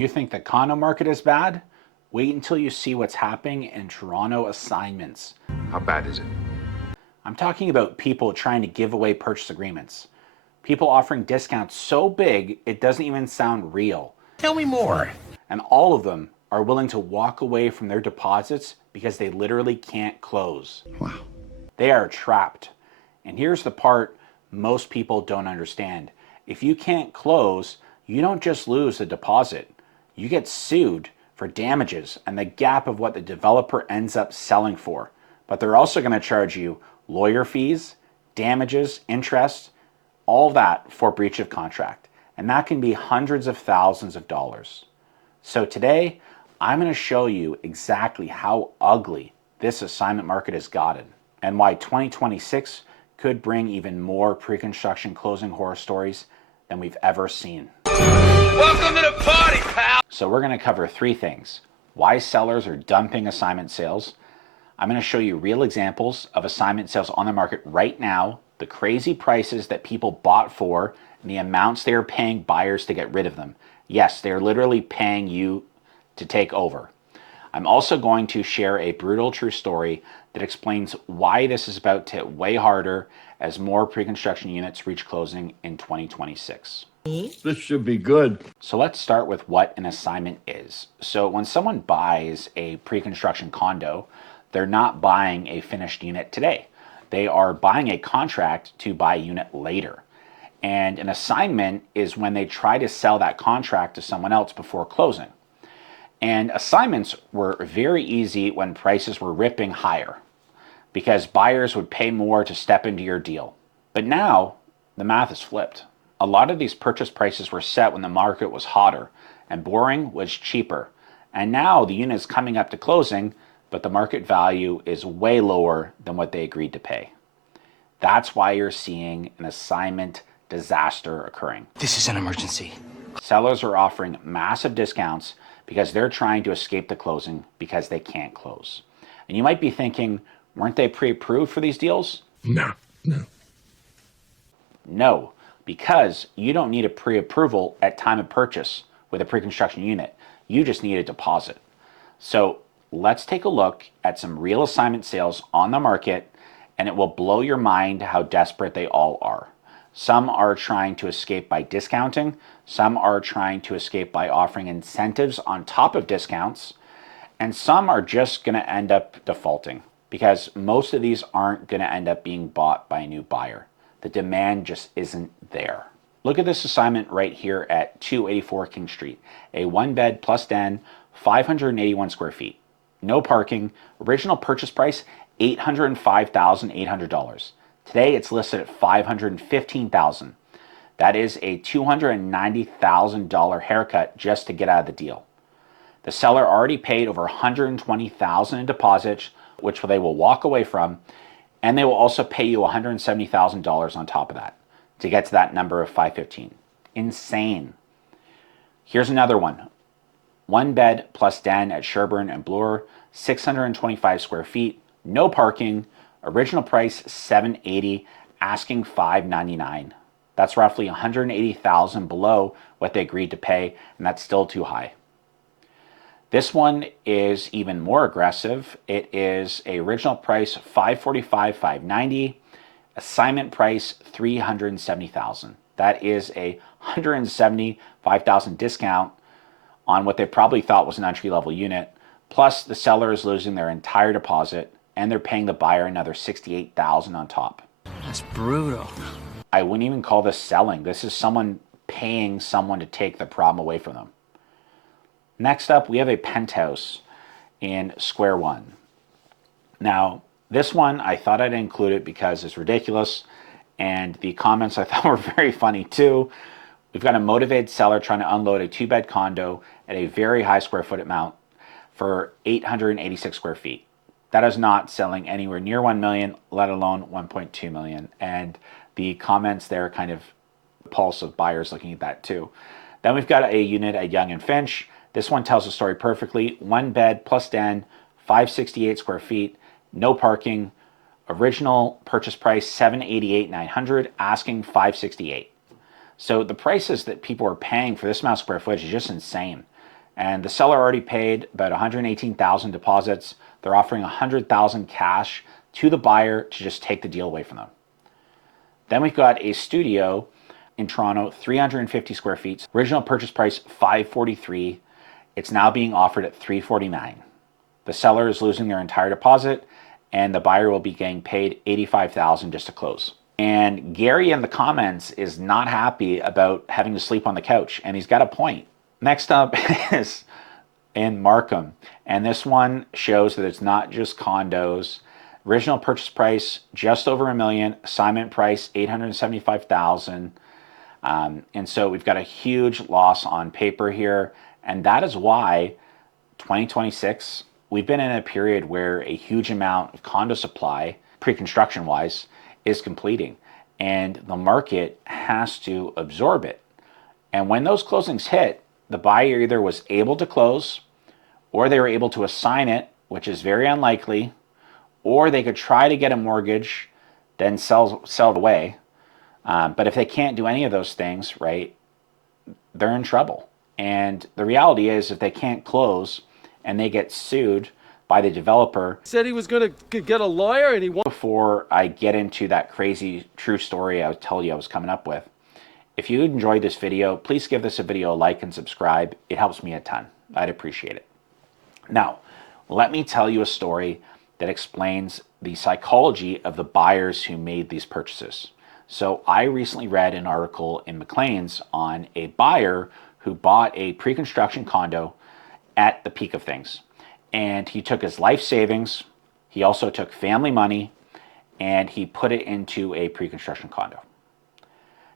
You think the condo market is bad? Wait until you see what's happening in Toronto assignments. How bad is it? I'm talking about people trying to give away purchase agreements. People offering discounts so big it doesn't even sound real. Tell me more. And all of them are willing to walk away from their deposits because they literally can't close. Wow. They are trapped. And here's the part most people don't understand. If you can't close, you don't just lose the deposit. You get sued for damages and the gap of what the developer ends up selling for. But they're also going to charge you lawyer fees, damages, interest, all that for breach of contract. And that can be hundreds of thousands of dollars. So today, I'm going to show you exactly how ugly this assignment market has gotten and why 2026 could bring even more pre-construction closing horror stories than we've ever seen. Welcome to the party, pal! So we're going to cover three things: why sellers are dumping assignment sales. I'm going to show you real examples of assignment sales on the market right now, the crazy prices that people bought for, and the amounts they are paying buyers to get rid of them. Yes, they're literally paying you to take over. I'm also going to share a brutal true story that explains why this is about to hit way harder as more pre-construction units reach closing in 2026. This should be good. So let's start with what an assignment is. So when someone buys a pre-construction condo, they're not buying a finished unit today. They are buying a contract to buy a unit later. And an assignment is when they try to sell that contract to someone else before closing. And assignments were very easy when prices were ripping higher because buyers would pay more to step into your deal. But now the math is flipped. A lot of these purchase prices were set when the market was hotter and borrowing was cheaper. And now the unit is coming up to closing, but the market value is way lower than what they agreed to pay. That's why you're seeing an assignment disaster occurring. This is an emergency. Sellers are offering massive discounts because they're trying to escape the closing because they can't close. And you might be thinking, weren't they pre-approved for these deals? No. No, because you don't need a pre-approval at time of purchase with a pre-construction unit. You just need a deposit. So let's take a look at some real assignment sales on the market, and it will blow your mind how desperate they all are. Some are trying to escape by discounting. Some are trying to escape by offering incentives on top of discounts. And some are just going to end up defaulting because most of these aren't going to end up being bought by a new buyer. The demand just isn't there. Look at this assignment right here at 284 King Street, a one bed plus den, 581 square feet. No parking, original purchase price, $805,800. Today it's listed at $515,000. That is a $290,000 haircut just to get out of the deal. The seller already paid over $120,000 in deposits, which they will walk away from, and they will also pay you $170,000 on top of that to get to that number of $515,000. Insane. Here's another one. One bed plus den at Sherbourne and Bloor, 625 square feet, no parking, original price $780,000, asking $599,000. That's roughly $180,000 below what they agreed to pay, and that's still too high. This one is even more aggressive. It is a original price $545,000, $590,000, assignment price $370,000. That is a $175,000 discount on what they probably thought was an entry-level unit. Plus, the seller is losing their entire deposit, and they're paying the buyer another $68,000 on top. That's brutal. I wouldn't even call this selling. This is someone paying someone to take the problem away from them. Next up, we have a penthouse in Square One. Now, this one, I thought I'd include it because it's ridiculous, and the comments I thought were very funny too. We've got a motivated seller trying to unload a two-bed condo at a very high square foot amount for 886 square feet. That is not selling anywhere near 1 million, let alone 1.2 million. And the comments there kind of pulse of buyers looking at that too. Then we've got a unit at Yonge and Finch. This one tells the story perfectly. One bed plus den, 568 square feet, no parking. Original purchase price $788,900, asking $568,000. So the prices that people are paying for this amount of square footage is just insane. And the seller already paid about $118,000 deposits. They're offering $100,000 cash to the buyer to just take the deal away from them. Then we've got a studio in Toronto, 350 square feet. Original purchase price $543,000. It's now being offered at $349,000. The seller is losing their entire deposit, and the buyer will be getting paid $85,000 just to close. And Gary in the comments is not happy about having to sleep on the couch, and he's got a point. Next up is in Markham, and this one shows that it's not just condos. Original purchase price just over $1 million, assignment price $875,000, and so we've got a huge loss on paper here, and that is why 2026 we've been in a period where a huge amount of condo supply, pre-construction wise, is completing, and the market has to absorb it. And when those closings hit, the buyer either was able to close, or they were able to assign it, which is very unlikely, or they could try to get a mortgage, then sell it away. But if they can't do any of those things, right, they're in trouble. And the reality is, if they can't close and they get sued by the developer, said he was going to get a lawyer and he won. Before I get into that crazy true story I told you I was coming up with, if you enjoyed this video, please give this video a like and subscribe. It helps me a ton. I'd appreciate it. Now, let me tell you a story that explains the psychology of the buyers who made these purchases. So I recently read an article in Maclean's on a buyer who bought a pre-construction condo at the peak of things. And he took his life savings, he also took family money, and he put it into a pre-construction condo.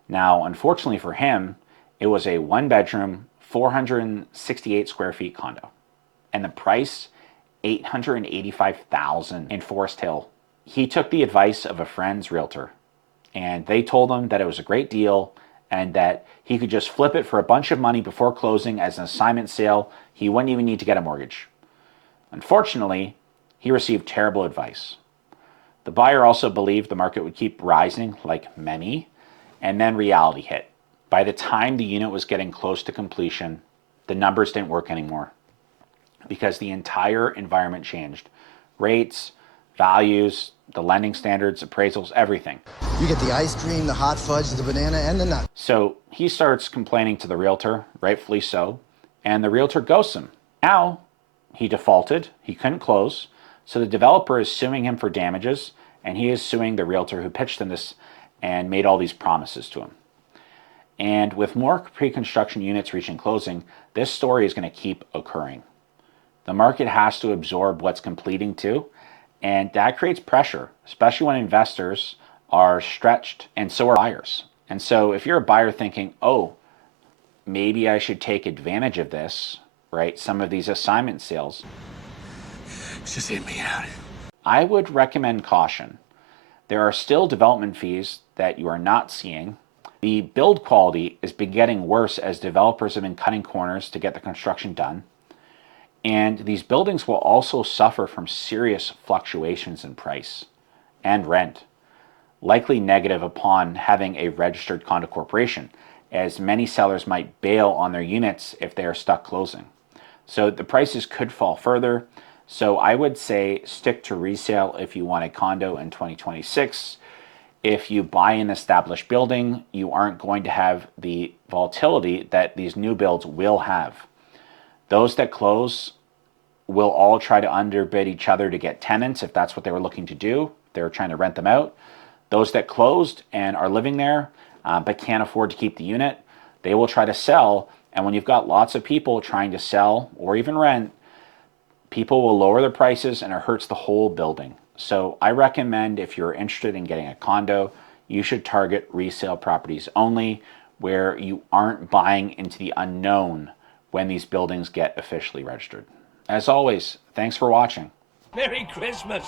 Now, unfortunately for him, it was a one-bedroom, 468 square feet condo. And the price, $885,000 in Forest Hill. He took the advice of a friend's realtor, and they told him that it was a great deal and that he could just flip it for a bunch of money before closing as an assignment sale. He wouldn't even need to get a mortgage. Unfortunately, he received terrible advice. The buyer also believed the market would keep rising like many, and then reality hit. By the time the unit was getting close to completion, the numbers didn't work anymore because the entire environment changed. Rates, values, the lending standards, appraisals, everything. You get the ice cream, the hot fudge, the banana, and the nut. So he starts complaining to the realtor, rightfully so, and the realtor ghosts him. Now he defaulted, he couldn't close, so the developer is suing him for damages, and he is suing the realtor who pitched him this and made all these promises to him. And with more pre-construction units reaching closing, this story is going to keep occurring. The market has to absorb what's completing too, and that creates pressure, especially when investors are stretched, and so are buyers. And so if you're a buyer thinking, oh, maybe I should take advantage of this, right, some of these assignment sales, Just hit me out. I would recommend caution. There are still development fees that you are not seeing. The build quality is getting worse as developers have been cutting corners to get the construction done. And these buildings will also suffer from serious fluctuations in price and rent, likely negative upon having a registered condo corporation, as many sellers might bail on their units if they are stuck closing. So the prices could fall further. So I would say stick to resale if you want a condo in 2026. If you buy an established building, you aren't going to have the volatility that these new builds will have. Those that close will all try to underbid each other to get tenants if that's what they were looking to do. They were trying to rent them out. Those that closed and are living there but can't afford to keep the unit, they will try to sell. And when you've got lots of people trying to sell or even rent, people will lower their prices and it hurts the whole building. So I recommend if you're interested in getting a condo, you should target resale properties only where you aren't buying into the unknown when these buildings get officially registered. As always, thanks for watching. Merry Christmas.